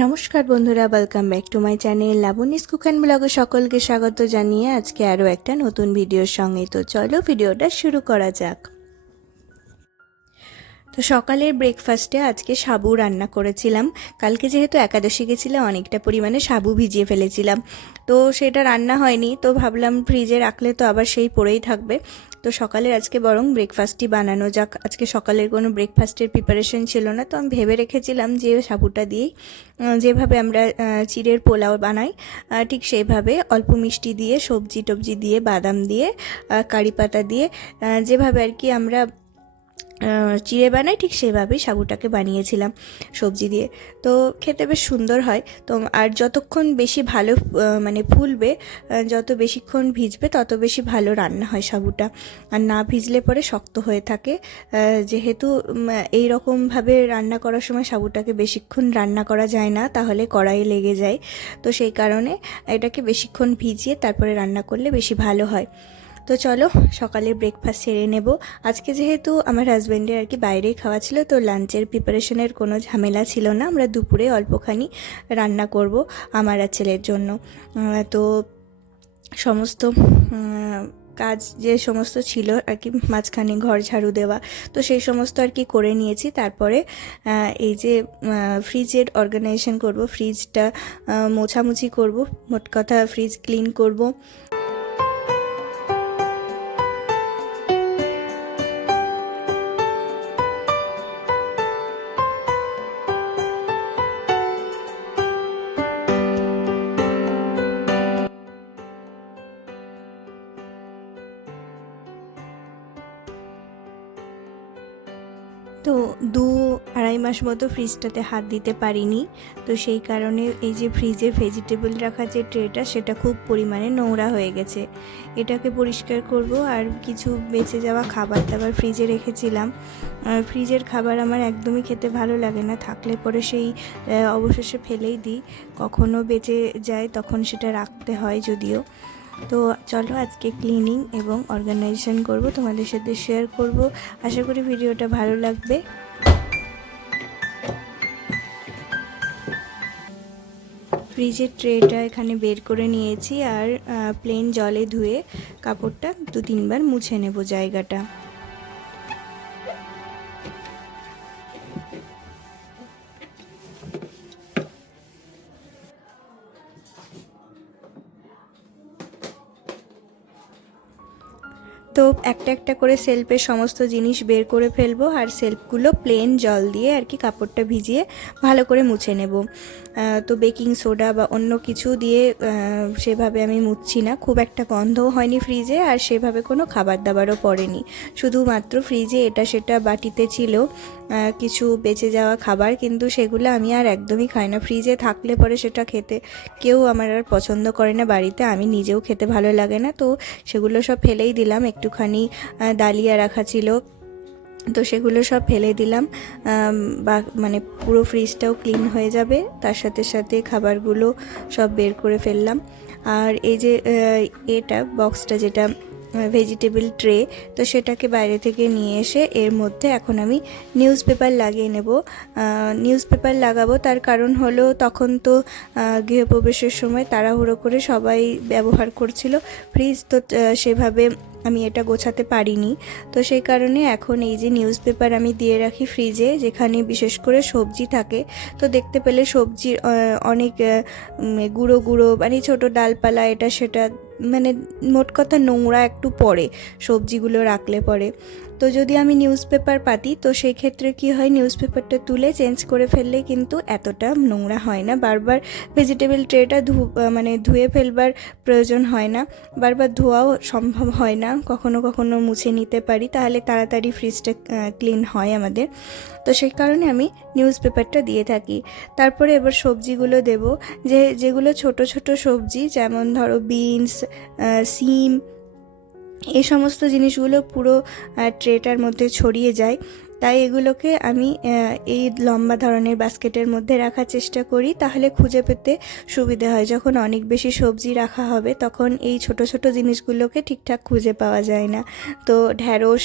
নমস্কার বন্ধুরা, welcome back to my channel Labani's cook and ব্লগে সকলকে স্বাগত জানিয়ে আজকে আরও একটা নতুন ভিডিওর সঙ্গে। তো চলো ভিডিওটা শুরু করা যাক। তো সকালের ব্রেকফাস্টে আজকে সাবু রান্না করেছিলাম। কালকে যেহেতু একাদশী গেছিলাম অনেকটা পরিমাণে সাবু ভিজিয়ে ফেলেছিলাম, তো সেটা রান্না হয়নি। তো ভাবলাম ফ্রিজে রাখলে তো আবার সেই পড়েই থাকবে, তো সকালের আজকে বরং ব্রেকফাস্টই বানানো যাক। আজকে সকালের কোনো ব্রেকফাস্টের প্রিপারেশন ছিল না, তো আমি ভেবে রেখেছিলাম যে সাবুটা দিয়েই যেভাবে আমরা চিড়ের পোলাও বানাই ঠিক সেইভাবে অল্প মিষ্টি দিয়ে সবজি টবজি দিয়ে বাদাম দিয়ে কারি পাতা দিয়ে যেভাবে আর কি আমরা চিড়ে বানাই ঠিক সেভাবেই সাবুটাকে বানিয়েছিলাম সবজি দিয়ে। তো খেতে বেশ সুন্দর হয়। তো আর যতক্ষণ বেশি ভালো মানে ফুলবে, যত বেশিক্ষণ ভিজবে তত বেশি ভালো রান্না হয় সাবুটা। আর না ভিজলে পরে শক্ত হয়ে থাকে, যেহেতু এই রকমভাবে রান্না করার সময় সাবুটাকে বেশিক্ষণ রান্না করা যায় না, তাহলে কড়াইয়ে লেগে যায়। তো সেই কারণে এটাকে বেশিক্ষণ ভিজিয়ে তারপরে রান্না করলে বেশি ভালো হয়। তো চলো সকালের ব্রেকফাস্ট সেরে নেব। আজকে যেহেতু আমার হাজব্যান্ডের আর কি বাইরেই খাওয়া ছিল, তো লাঞ্চের প্রিপারেশনের কোনো ঝামেলা ছিল না। আমরা দুপুরে অল্পখানি রান্না করব আমার আর ছেলের জন্য। তো সমস্ত কাজ যে সমস্ত ছিল আর কি, মাঝখানে ঘর ঝাড়ু দেওয়া, তো সেই সমস্ত আর কি করে নিয়েছি। তারপরে এই যে ফ্রিজের অর্গানাইজেশন করব, ফ্রিজটা মোছামুছি করব, মোট কথা ফ্রিজ ক্লিন করব। তো 2-2.5 মাস মতো ফ্রিজটাতে হাত দিতে পারিনি। তো সেই কারণে এই যে ফ্রিজে ভেজিটেবল রাখার যে ট্রেটা সেটা খুব পরিমাণে নোংরা হয়ে গেছে। এটাকে পরিষ্কার করব। আর কিছু বেঁচে যাওয়া খাবার দাবার ফ্রিজে রেখেছিলাম। ফ্রিজের খাবার আমার একদমই খেতে ভালো লাগে না, থাকলে পরে সেই অবশেষে ফেলেই দিই। কখনো বেঁচে যায় তখন সেটা রাখতে হয় যদিও। তো চলো আজকে ক্লিনিং এবং অর্গানাইজেশন করব, তোমাদের সাথে শেয়ার করব। আশা করি ভিডিওটা ভালো লাগবে। ফ্রিজের ট্রেটা এখানে বের করে নিয়েছি, আর প্লেন জলে ধুয়ে কাপড়টা 2-3 বার মুছে নেব জায়গাটা। তো একটা একটা করে সেলফের সমস্ত জিনিস বের করে ফেলবো, আর সেলফগুলো প্লেন জল দিয়ে আর কি কাপড়টা ভিজিয়ে ভালো করে মুছে নেব। তো বেকিং সোডা বা অন্য কিছু দিয়ে সেভাবে আমি মুছছি না। খুব একটা গন্ধও হয়নি ফ্রিজে, আর সেভাবে কোনো খাবার দাবারও পড়েনি। শুধুমাত্র ফ্রিজে এটা সেটা বাটিতে ছিল কিছু বেঁচে যাওয়া খাবার, কিন্তু সেগুলো আমি আর একদমই খাই না। ফ্রিজে থাকলে পরে সেটা খেতে কেউ আমার আর পছন্দ করে না বাড়িতে, আমি নিজেও খেতে ভালো লাগে না। তো সেগুলো সব ফেলেই দিলাম। একটুখানি ডালিয়া রাখা ছিল, তো সেগুলো সব ফেলে দিলাম। বা মানে পুরো ফ্রিজটাও ক্লিন হয়ে যাবে, তার সাথে সাথে খাবারগুলো সব বের করে ফেললাম। আর এই যে এটা বক্সটা যেটা ভেজিটেবল ট্রে, তো সেটাকে বাইরে থেকে নিয়ে এসে এর মধ্যে এখন আমি নিউজ পেপার লাগিয়ে নেব। নিউজ পেপার লাগাবো তার কারণ হলো তখন তো গৃহপ্রবেশের সময় তাড়াহুড়ো করে সবাই ব্যবহার করছিল ফ্রিজ, তো সেভাবে আমি এটা গোছাতে পারিনি। তো সেই কারণে এখন এই যে নিউজ পেপার আমি দিয়ে রাখি ফ্রিজে, যেখানে বিশেষ করে সবজি থাকে। তো দেখতে পেলে সবজির অনেক গুঁড়ো গুঁড়ো মানে ছোটো ডালপালা এটা সেটা, মানে মোট কথা নোংরা একটু পড়ে সবজিগুলো রাখলে পরে। তো যদি আমি নিউজ পেপার পাতি, তো সেই ক্ষেত্রে কি হয়, নিউজ পেপারটা তুলে চেঞ্জ করে ফেললে কিন্তু এতটা নোংরা হয় না। বারবার ভেজিটেবল ট্রেটা মানে ধুয়ে ফেলবার প্রয়োজন হয় না, বারবার ধোয়াও সম্ভব হয় না। কখনো কখনো মুছে নিতে পারি, তাহলে তাড়াতাড়ি ফ্রিজটা ক্লিন হয় আমাদের। তো সেই কারণে আমি নিউজ পেপারটা দিয়ে থাকি। তারপরে এবার সবজিগুলো দেব, যেগুলো ছোট ছোট সবজি, যেমন ধরো বিনস, সিম, এই সমস্ত জিনিসগুলো পুরো ট্রেটার মধ্যে ছড়িয়ে যায়। তাই এগুলোকে আমি এই লম্বা ধরনের বাস্কেটের মধ্যে রাখার চেষ্টা করি, তাহলে খুঁজে পেতে সুবিধে হয়। যখন অনেক বেশি সবজি রাখা হবে তখন এই ছোট ছোট জিনিসগুলোকে ঠিকঠাক খুঁজে পাওয়া যায় না। তো ঢ্যাঁড়স,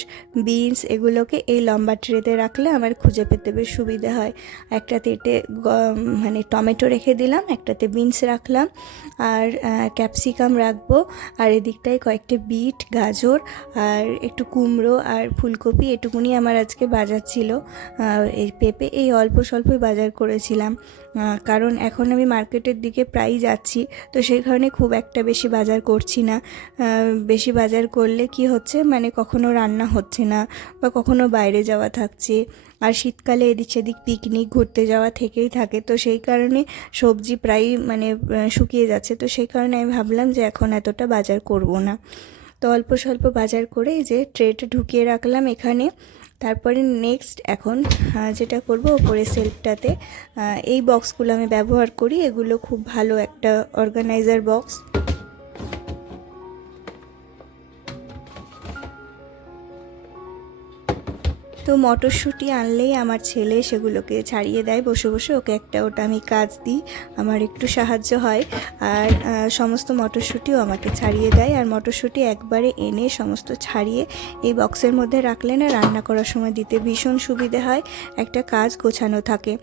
বিনস এগুলোকে এই লম্বা ট্রেতে রাখলে আমার খুঁজে পেতে বেশ সুবিধে হয়। একটাতে মানে টমেটো রেখে দিলাম, একটাতে বিনস রাখলাম, আর ক্যাপসিকাম রাখবো, আর এদিকটায় কয়েকটা বিট, গাজর আর একটু কুমড়ো আর ফুলকপি, এটুকুনি আমার আজকে বাজার ছিল। এই পেঁপে এই অল্প স্বল্পই বাজার করেছিলাম, কারণ এখন আমি মার্কেটের দিকে প্রায়ই যাচ্ছি, তো সেই কারণে খুব একটা বেশি বাজার করছি না। বেশি বাজার করলে কি হচ্ছে, মানে কখনো রান্না হচ্ছে না বা কখনো বাইরে যাওয়া থাকছে, আর শীতকালে এদিক সেদিক পিকনিক ঘুরতে যাওয়া থেকেই থাকে, তো সেই কারণে সবজি প্রায়ই মানে শুকিয়ে যাচ্ছে। তো সেই কারণে আমি ভাবলাম যে এখন এতটা বাজার করব না। তো অল্প স্বল্প বাজার করে এই যে ট্রেটা ঢুকিয়ে রাখলাম এখানে। তারপরে নেক্সট এখন যেটা করব, ওপরে সেলফটাতে এই বক্সগুলো আমি ব্যবহার করি, এগুলো খুব ভালো একটা অর্গানাইজার বক্স। তো মটরশুঁটি আনলেই আমার ছেলে সেগুলোকে ছাড়িয়ে দেয় বসে বসে, ওকে একটা ওটা আমি কাজ দিই, আমার একটু সাহায্য হয়। আর সমস্ত মটরশুঁটিও আমাকে ছাড়িয়ে দেয়, আর মটরশুঁটি একবারে এনে সমস্ত ছাড়িয়ে এই বক্সের মধ্যে রাখলে না রান্না করার সময় দিতে ভীষণ সুবিধে হয়, একটা কাজ গোছানো থাকে।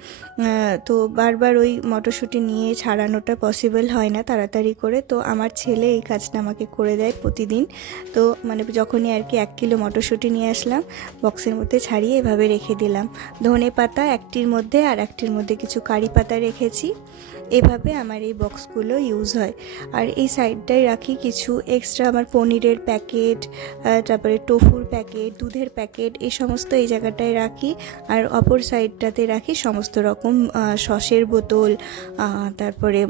তো বারবার ওই মটরশুঁটি নিয়ে ছাড়ানোটা পসিবল হয় না তাড়াতাড়ি করে, তো আমার ছেলে এই কাজটা আমাকে করে দেয় প্রতিদিন। তো মানে যখনই আর কি 1 কিলো মটরশুঁটি নিয়ে আসলাম, বক্সের মধ্যে ছাড়িয়ে এভাবে রেখে দিলাম। ধনে পাতা একটির মধ্যে আর একটির মধ্যে কিছু কারি পাতা রেখেছি। এভাবে আমার এই বক্সগুলো ইউজ হয়। আর এই সাইডটায় রাখি কিছু এক্সট্রা আমার পনিরের প্যাকেট, তারপরে টোফুর প্যাকেট, দুধের প্যাকেট, এই সমস্ত এই জায়গাটায় রাখি। আর অপর সাইডটাতে রাখি সমস্ত রকম সসের বোতল, তারপরে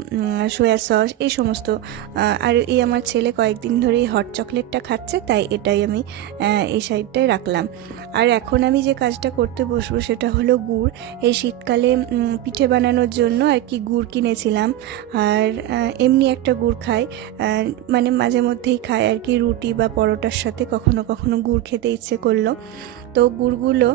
সয়া সস, এই সমস্ত। আর এই আমার ছেলে কয়েকদিন ধরে এই হট চকলেটটা খাচ্ছে, তাই এটাই আমি এই সাইডটায় রাখলাম। আর এখন আমি যে কাজটা করতে বসবো সেটা হলো গুড়। এই শীতকালে পিঠে বানানোর জন্য আর কি গুড় কিনেছিলাম, আর এমনি একটা গুড় খাই, মানে মাঝে মধ্যেই খাই আর কি, রুটি বা পরোটার সাথে কখনো কখনো গুড় খেতে ইচ্ছে করলো। তো গুড়গুলো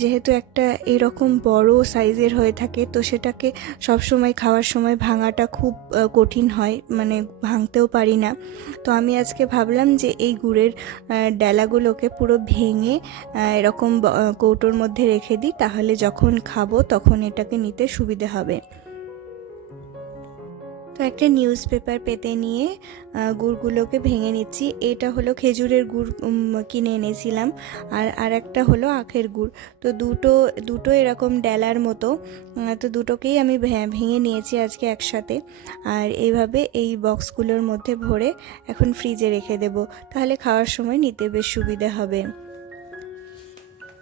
যেহেতু একটা এরকম বড় সাইজের হয়ে থাকে, তো সেটাকে সবসময় খাওয়ার সময় ভাঙাটা খুব কঠিন হয়, মানে ভাঙতেও পারি না। তো আমি আজকে ভাবলাম যে এই গুড়ের ডালাগুলোকে পুরো ভেঙে এরকম কৌটোর মধ্যে রেখে দিই, তাহলে যখন খাবো তখন এটাকে নিতে সুবিধে হবে। তো একটা নিউজ পেপার পেতে নিয়ে গুড়গুলোকে ভেঙে নিচ্ছি। এটা হলো খেজুরের গুড় কিনে এনেছিলাম, আর একটা হলো আখের গুড়। তো দুটো এরকম ডেলার মতো, তো দুটোকেই আমি ভেঙে নিয়েছি আজকে একসাথে। আর এইভাবে এই বক্সগুলোর মধ্যে ভরে এখন ফ্রিজে রেখে দেব, তাহলে খাওয়ার সময় নিতে বেশ সুবিধা হবে।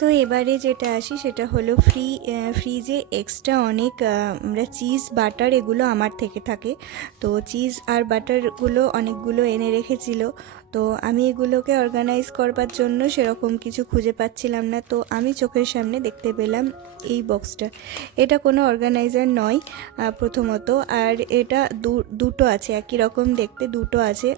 তো এবারে যেটা আসি সেটা হলো ফ্রিজে এক্সট্রা অনেক আমরা চিজ, বাটার এগুলো আমার থেকে থাকে। তো চিজ আর বাটারগুলো অনেকগুলো এনে রেখেছিল, তো আমি এগুলোকে অর্গানাইজ করবার জন্য সেরকম কিছু খুঁজে পাচ্ছিলাম না। তো আমি চোখের সামনে দেখতে পেলাম এই বক্সটা। এটা কোনো অর্গানাইজার নয় প্রথমত, আর এটা দুটো আছে একই রকম দেখতে, দুটো আছে।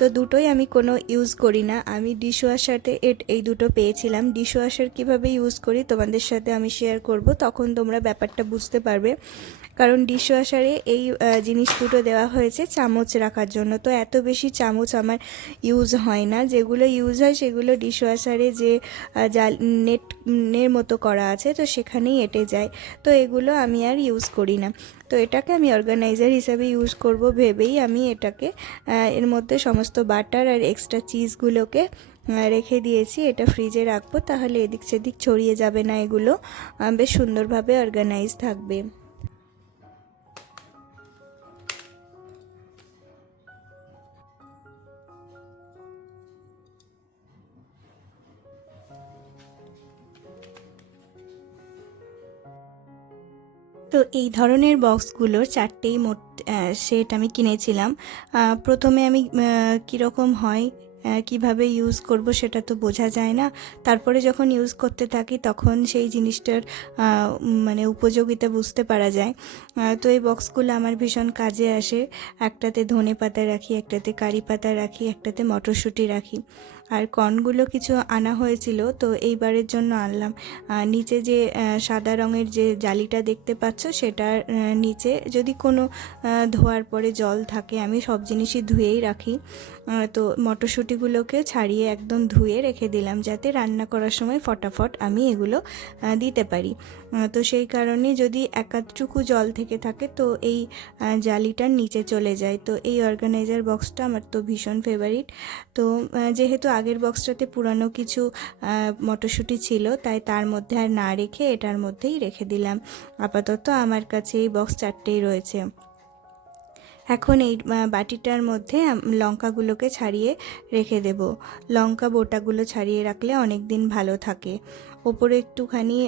তো দুটোই আমি কোনো ইউজ করি না। আমি ডিশওয়াশারতে এই দুটো পেয়েছিলাম। ডিশওয়াশার কীভাবে ইউজ করি তোমাদের সাথে আমি শেয়ার করব, তখন তোমরা ব্যাপারটা বুঝতে পারবে। কারণ ডিশওয়াশারে এই জিনিস দুটো দেওয়া হয়েছে চামচ রাখার জন্য, তো এত বেশি চামচ আমার ইউজ হয় না। যেগুলো ইউজ হয় সেগুলো ডিশওয়াশারে যে নেটের মতো করা আছে, তো সেখানেই এঁটে যায়। তো এগুলো আমি আর ইউজ করি না। তো এটাকে আমি অর্গানাইজার হিসাবে ইউজ করব ভেবেই আমি এটাকে এর মধ্যে সমস্ত বাটার আর এক্সট্রা চিজগুলোকে রেখে দিয়েছি। এটা ফ্রিজে রাখবো, তাহলে এদিক সেদিক ছড়িয়ে যাবে না, এগুলো বেশ সুন্দরভাবে অর্গানাইজ থাকবে। তো এই ধরনের বক্সগুলোর 4টেই মোট সেট আমি কিনেছিলাম। প্রথমে আমি কীরকম হয় কিভাবে ইউজ করব সেটা তো বোঝা যায় না, তারপরে যখন ইউজ করতে থাকি তখন সেই জিনিসটার মানে উপযোগিতা বুঝতে পারা যায়। তো এই বক্সগুলো আমার ভীষণ কাজে আসে। একটাতে ধনে পাতা রাখি, একটাতে কারি পাতা রাখি, একটাতে মটরশুঁটি রাখি। আর কর্নগুলো কিছু আনা হয়েছিল, তো এইবারের জন্য আনলাম। নিচে যে সাদা রঙের যে জালিটা দেখতে পাচ্ছ, সেটার নিচে যদি কোনো ধোয়ার পরে জল থাকে, আমি সব জিনিসই ধুয়েই রাখি, তো মটরশুঁটিগুলোকে ছাড়িয়ে একদম ধুয়ে রেখে দিলাম, যাতে রান্না করার সময় ফটাফট আমি এগুলো দিতে পারি। তো সেই কারণে যদি একাধটুকু জল থেকে থাকে তো এই জালিটার নিচে চলে যায়। তো এই অর্গানাইজার বক্সটা আমার তো ভীষণ ফেভারিট। তো যেহেতু আগের বক্সটাতে পুরানো কিছু মটরশুঁটি ছিল, তাই তার মধ্যে আর না রেখে এটার মধ্যেই রেখে দিলাম। আপাতত আমার কাছে এই বক্স 4টেই রয়েছে। এখন এই বাটিটার মধ্যে লঙ্কাগুলোকে ছাড়িয়ে রেখে দেব। লঙ্কা বোটাগুলো ছাড়িয়ে রাখলে অনেক দিন ভালো থাকে। ওপরে একটুখানি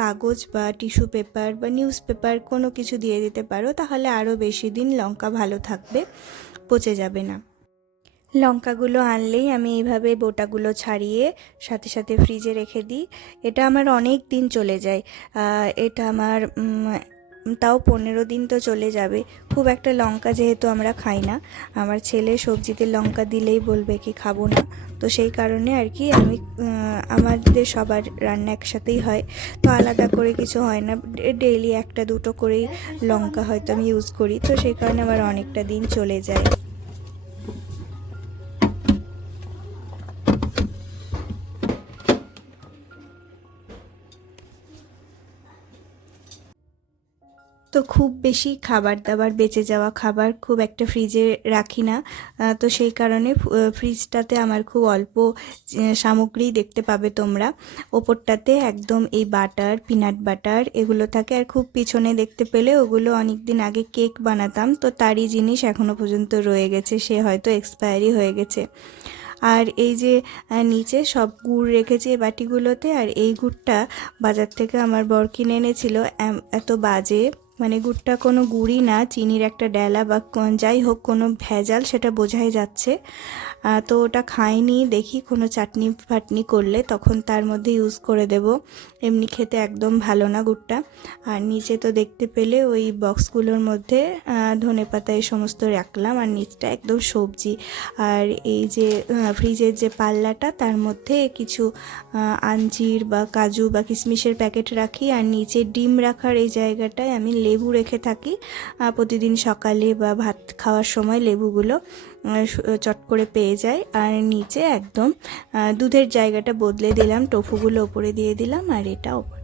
কাগজ বা টিস্যু পেপার বা নিউজ পেপার কোনো কিছু দিয়ে দিতে পারো, তাহলে আরও বেশি দিন লঙ্কা ভালো থাকবে, পচে যাবে না। লঙ্কাগুলো আনলেই আমি এইভাবে বোটাগুলো ছাড়িয়ে সাথে সাথে ফ্রিজে রেখে দিই। এটা আমার অনেক দিন চলে যায়। এটা আমার তাও 15 দিন তো চলে যাবে। খুব একটা লঙ্কা যেহেতু আমরা খাই না, আমার ছেলে সবজিতে লঙ্কা দিলেই বলবে কি খাবো না, তো সেই কারণে আর কি আমি আমাদের সবার রান্না একসাথেই হয়, তো আলাদা করে কিছু হয় না। ডেইলি 1-2টো করেই লঙ্কা হয়তো আমি ইউজ করি, তো সেই কারণে আমার অনেকটা দিন চলে যায়। তো খুব বেশি খাবার দাবার, বেঁচে যাওয়া খাবার খুব একটা ফ্রিজে রাখি না, তো সেই কারণে ফ্রিজটাতে আমার খুব অল্প সামগ্রী দেখতে পাবে তোমরা। ওপরটাতে একদম এই বাটার, পিনাট বাটার এগুলো থাকে, আর খুব পিছনে দেখতে পেলে ওগুলো অনেক দিন আগে কেক বানাতাম, তো তারই জিনিস এখনও পর্যন্ত রয়ে গেছে, সে হয়তো এক্সপায়ারি হয়ে গেছে। আর এই যে নিচে সব গুড় রেখেছি এই বাটিগুলোতে, আর এই গুড়টা বাজার থেকে আমার বর কিনে এনেছিল। এত বাজে, মানে গুড়টা কোনো গুড়ই না, চিনির একটা ডেলা বা যাই হোক কোনো ভেজাল, সেটা বোঝাই যাচ্ছে। তো ওটা খাইনি, দেখি কোনো চাটনি ফাটনি করলে তখন তার মধ্যে ইউজ করে দেব। এমনি খেতে একদম ভালো না গুড়টা। আর নিচে তো দেখতে পেলে ওই বক্সগুলোর মধ্যে ধনেপাতা এই সমস্ত রাখলাম, আর নিচটা একদম সবজি। আর এই যে ফ্রিজের যে পাল্লাটা, তার মধ্যে কিছু আঞ্জির বা কাজু বা কিশমিশের প্যাকেট রাখি, আর নিচে ডিম রাখার এই জায়গাটায় আমি লেবু রেখে থাকি। প্রতিদিন সকালে বা ভাত খাওয়ার সময় লেবুগুলো চট করে পেয়ে যায়। আর নিচে একদম দুধের জায়গাটা বদলে দিলাম, টোফুগুলো ওপরে দিয়ে দিলাম, আর এটা ওপরে